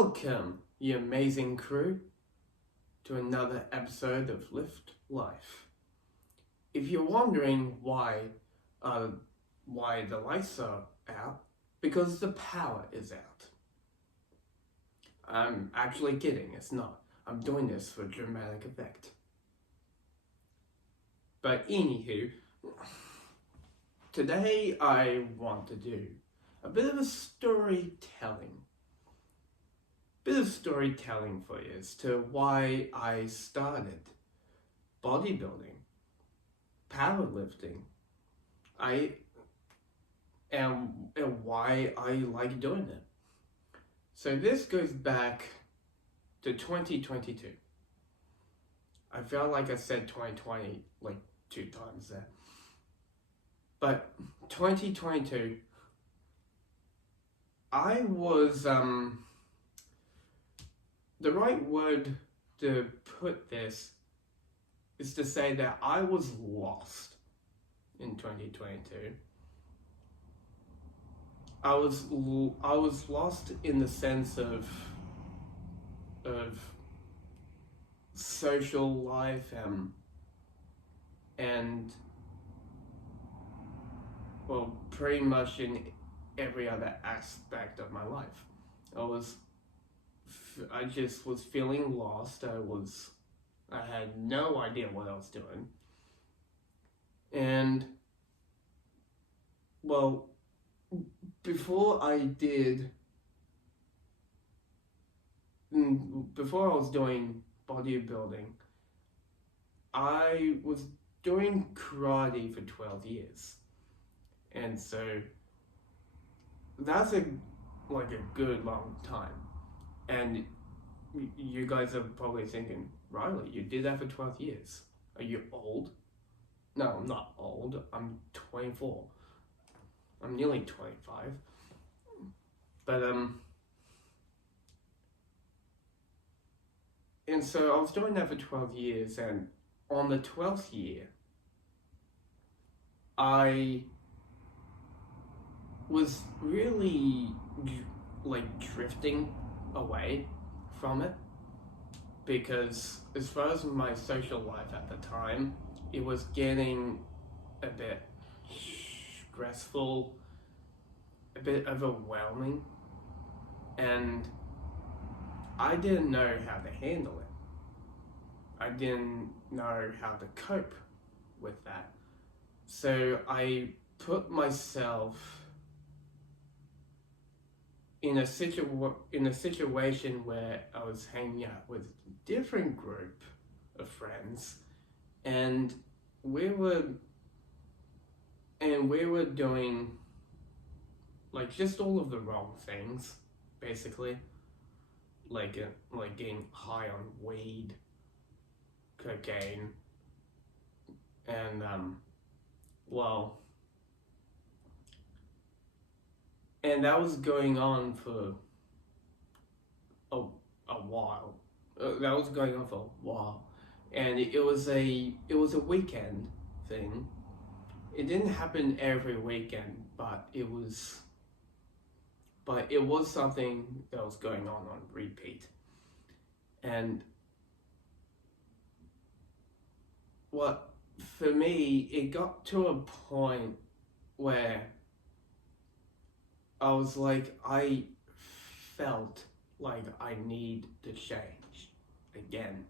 Welcome, you amazing crew, to another episode of Lift Life. If you're wondering why the lights are out, because the power is out. I'm actually kidding, it's not. I'm doing this for dramatic effect. But anywho, today I want to do a bit of storytelling for you as to why I started bodybuilding, powerlifting, and why I like doing it. So this goes back to 2022. I felt like I said 2020 like 2 times there. But 2022, I was, the right word to put this is to say that I was lost in 2022. I was lost in the sense of social life and well, pretty much in every other aspect of my life. I just was feeling lost. I had no idea what I was doing. And well, before I was doing bodybuilding, I was doing karate for 12 years. And so that's a good long time. And you guys are probably thinking, Riley, you did that for 12 years. Are you old? No, I'm not old. I'm 24. I'm nearly 25. But, and so I was doing that for 12 years, and on the 12th year, I was really, drifting away from it, because as far as my social life at the time, it was getting a bit stressful, a bit overwhelming, and I didn't know how to handle it. I didn't know how to cope with that. So I put myself in a situation where I was hanging out with a different group of friends, and we were doing just all of the wrong things, basically, like getting high on weed, cocaine, and and that was going on for a while. That was going on for a while, and it was a weekend thing. It didn't happen every weekend, but it was something that was going on repeat. And for me, it got to a point where I was I felt like I need to change again.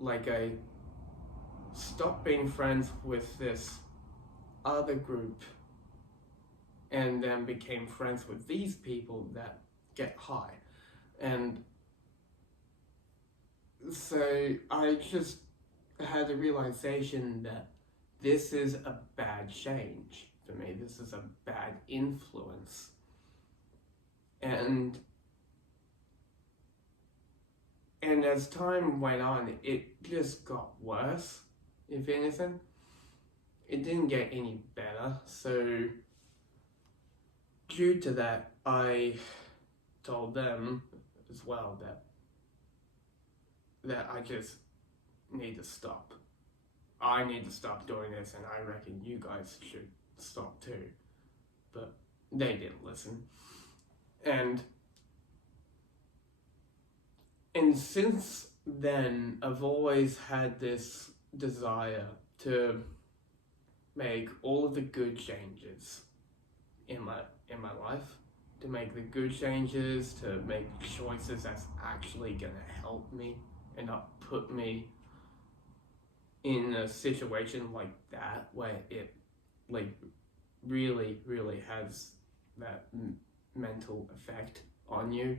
I stopped being friends with this other group and then became friends with these people that get high. And so I just had a realization that this is a bad change for me. This is a bad influence. And as time went on, it just got worse, if anything. It didn't get any better. So due to that, I told them as well that I just need to stop. I need to stop doing this, and I reckon you guys should stop too. But they didn't listen. And And since then, I've always had this desire to make all of the good changes in my life, to make the good changes, to make choices that's actually gonna help me and not put me in a situation like that where it like really has that mental effect on you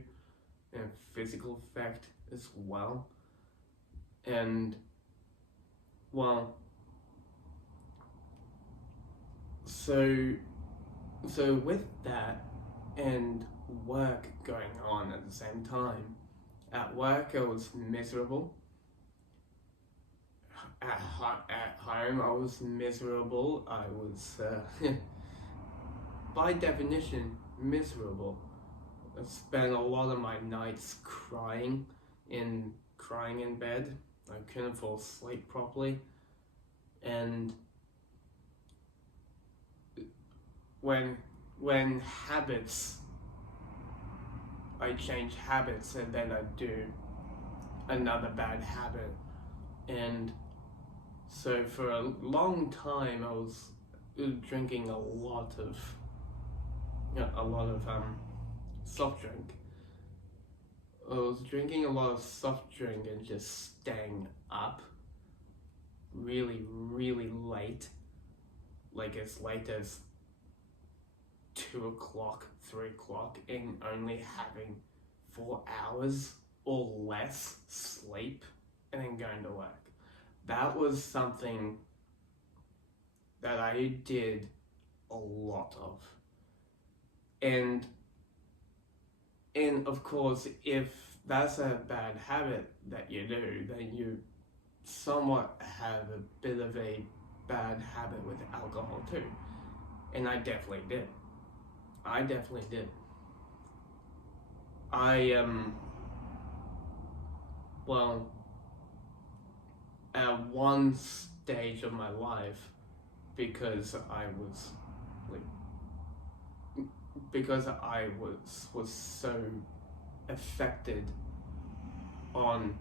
and physical effect as well. And well, so with that and work going on at the same time, at work I was miserable. At home I was miserable. I was by definition miserable. I spent a lot of my nights crying in bed. I couldn't fall asleep properly, and when habits, I change habits and then I do another bad habit, and so for a long time I was drinking a lot of soft drink. I was drinking a lot of soft drink and just staying up really late, like as late as 2 o'clock, 3 o'clock, and only having 4 hours or less sleep and then going to work. That was something that I did a lot of. And of course, if that's a bad habit that you do, then you somewhat have a bit of a bad habit with alcohol too. And I definitely did. Well, at one stage of my life, because I was so affected on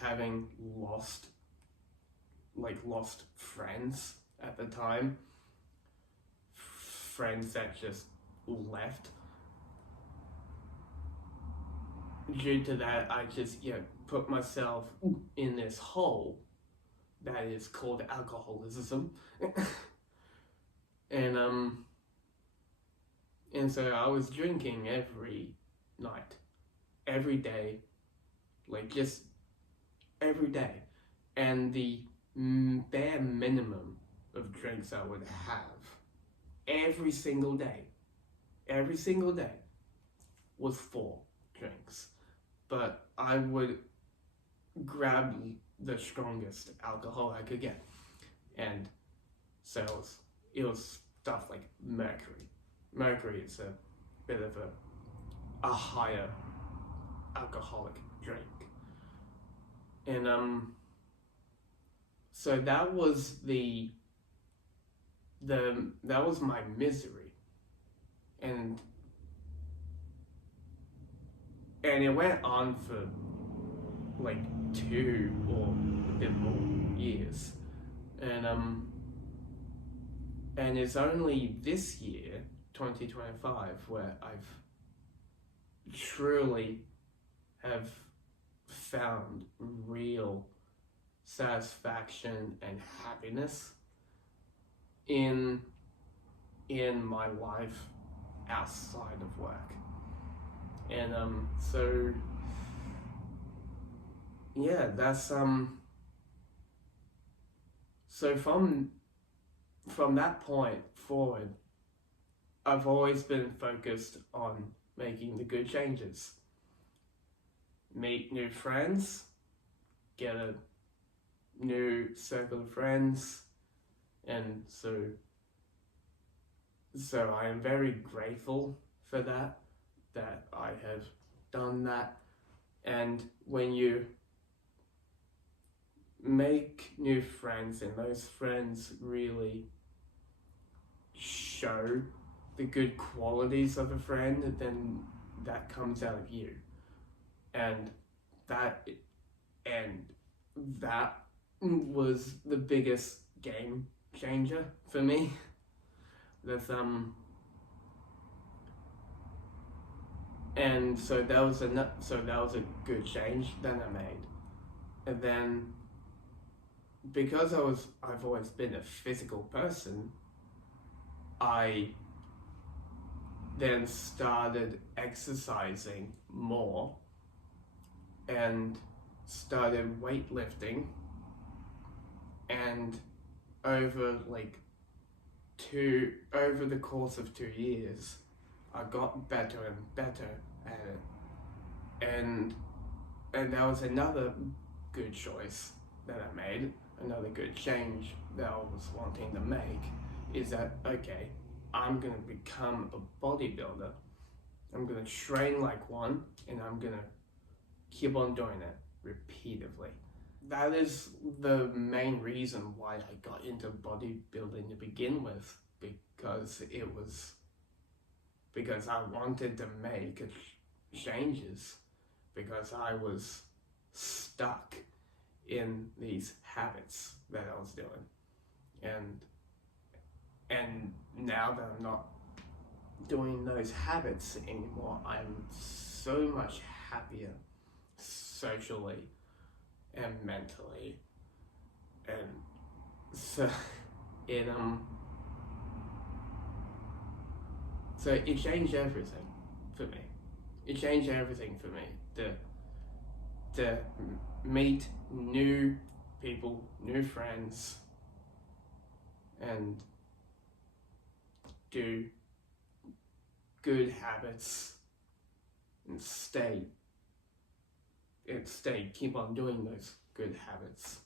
having lost friends at the time, friends that just left. Due to that, I just put myself in this hole that is called alcoholism. And so I was drinking every night, every day, just every day. And the bare minimum of drinks I would have every single day was 4 drinks. But I would grab the strongest alcohol I could get. And so it was stuff like mercury. Mercury is a bit of a higher alcoholic drink. And so that was that was my misery. And it went on for 2 or a bit more years. And it's only this year, 2025, where I've truly have found real satisfaction and happiness in my life outside of work. And so yeah, that's so from that point forward, I've always been focused on making the good changes. Meet new friends, get a new circle of friends, and so I am very grateful for that I have done that. And when you make new friends and those friends really show the good qualities of a friend, then that comes out of you. and that and that was the biggest game changer for me. That's and so that was a good change that I made. And then because I've always been a physical person, I then started exercising more and started weightlifting, and over the course of 2 years I got better and better at it. And that was another good choice that I made, another good change that I was wanting to make, is that, okay, I'm gonna become a bodybuilder, I'm gonna train like one, and I'm gonna keep on doing it repeatedly. That is the main reason why I got into bodybuilding to begin with, because I wanted to make changes, because I was stuck in these habits that I was doing, and now that I'm not doing those habits anymore, I'm so much happier socially and mentally, and so it changed everything for me. It changed everything for me to meet new people, new friends, and do good habits and keep on doing those good habits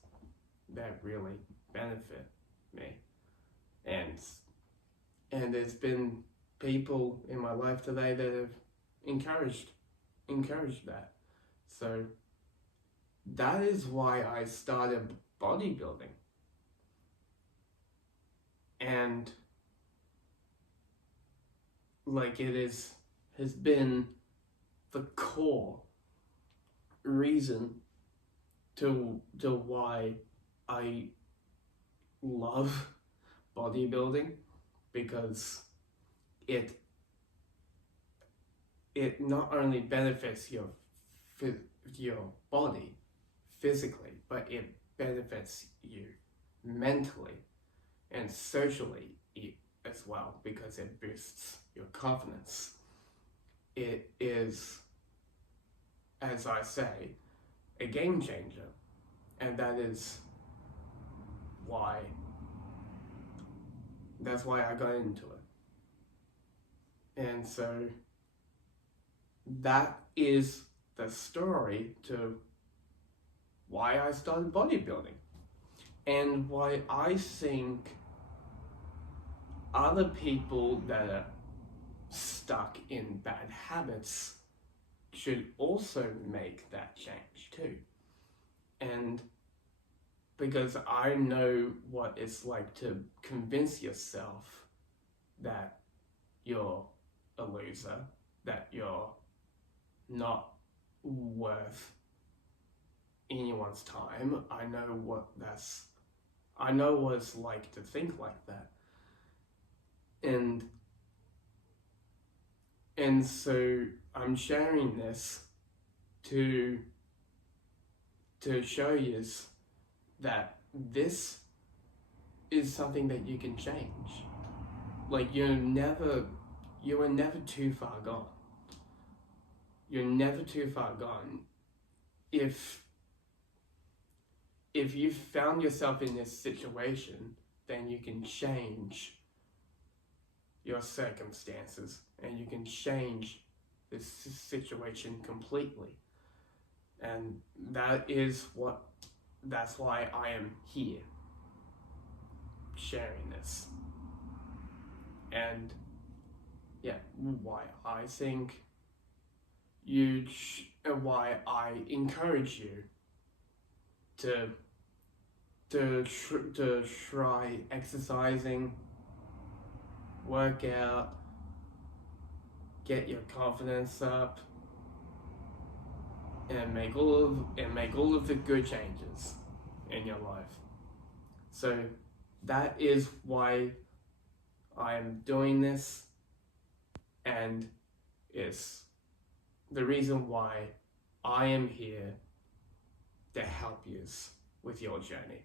that really benefit me. And there's been people in my life today that have encouraged that. So that is why I started bodybuilding. And has been the core reason to why I love bodybuilding, because it not only benefits your body physically, but it benefits you mentally and socially as well, because it boosts your confidence. It is, as I say, a game changer, and that's why I got into it. And so that is the story to why I started bodybuilding, and why I think other people that are stuck in bad habits should also make that change too. And because I know what it's like to convince yourself that you're a loser, that you're not worth anyone's time. I know what it's like to think like that. And so I'm sharing this to show you that this is something that you can change. Like, you are never too far gone. You're never too far gone. If you found yourself in this situation, then you can change your circumstances, and you can change this situation completely. And that's why I am here sharing this. And yeah, why I think why I encourage you to try exercising, work out, get your confidence up, and make all of the good changes in your life. So that is why I am doing this, and it's the reason why I am here to help you with your journey.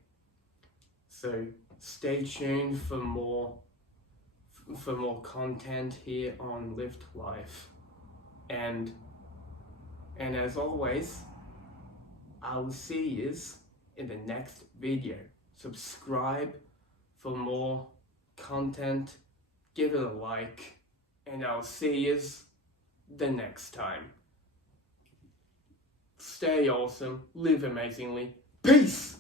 So stay tuned for more content here on Lift Life, and as always, I will see you in the next video. Subscribe for more content, give it a like, and I'll see you the next time. Stay awesome, live amazingly, peace!